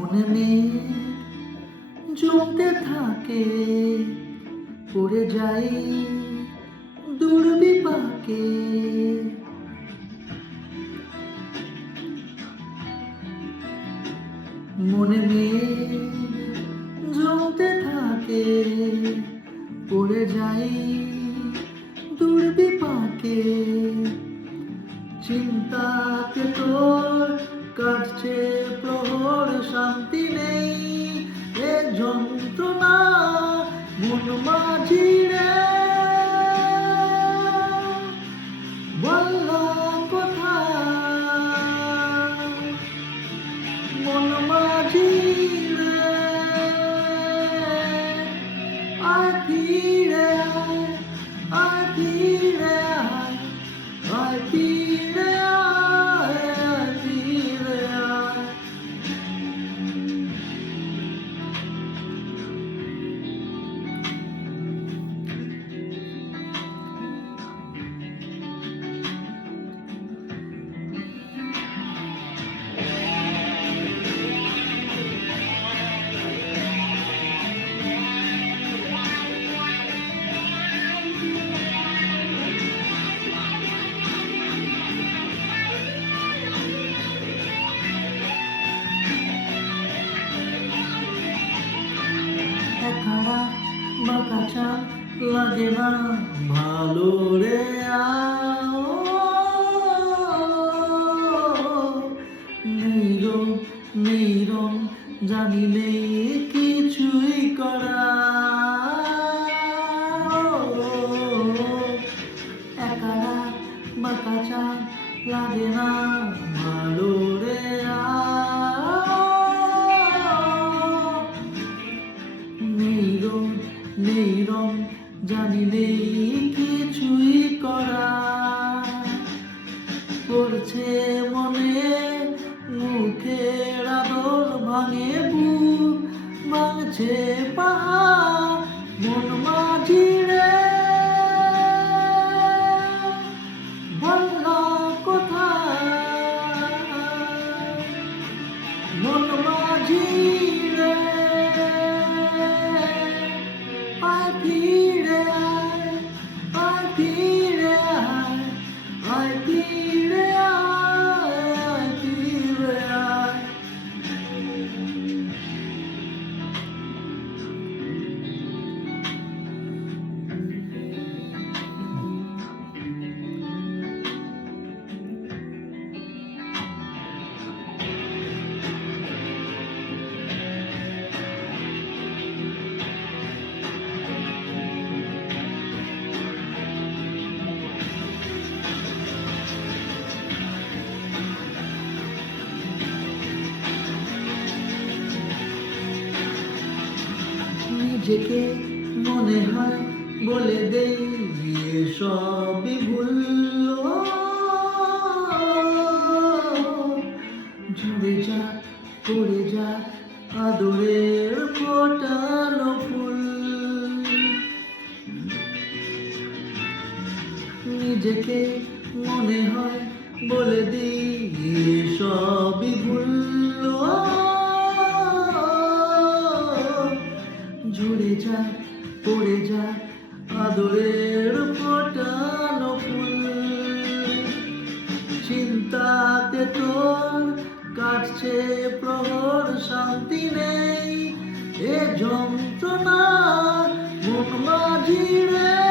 মনে মেঘ জমতে থাকে, পড়ে যাই দুর্বিপাকে। মনে মেঘ জমতে থাকে, পড়ে যাই দুর্বিপাকে। চিন্তাতে তোর কাটছে প্রহর, শান্তি নেই এ যন্ত্রণা মন মাঝি রে। বললা কোথায় মন মাঝি রে, আয় ফিরে আয় ফিরে আয় ফিরে আয় ফিরে আয়। একারা বাঁকাচা লাগে না ভালো রে। নেই রং জানি নেই কিছুই করা। একারা বাঁকাচা লাগে না ভালো রে। নেই রং জানি নেই কিছুই করা। পড়ছে মনে মুখের আদর, ভাঙে বুক ভাঙছে পাহাড় মন মাঝি রে। বললা কোথায় মন মাঝি রে, আয় ফিরে আয় ফিরে আয় ফিরে আয় ফিরে আয়। নিজেকে মনে হয় বলে দেই সবই ভুল। ঝরে যা পড়ে যা আদরের ফোটানো ফুল। নিজেকে মনে হয় বলে দিই সবই ভুল। ঝরে যা পড়ে যা আদরের ফোটানো ফুল। চিন্তাতে তোর কাটছে প্রহর, শান্তি নেই এ যন্ত্রণা মন মাঝি রে।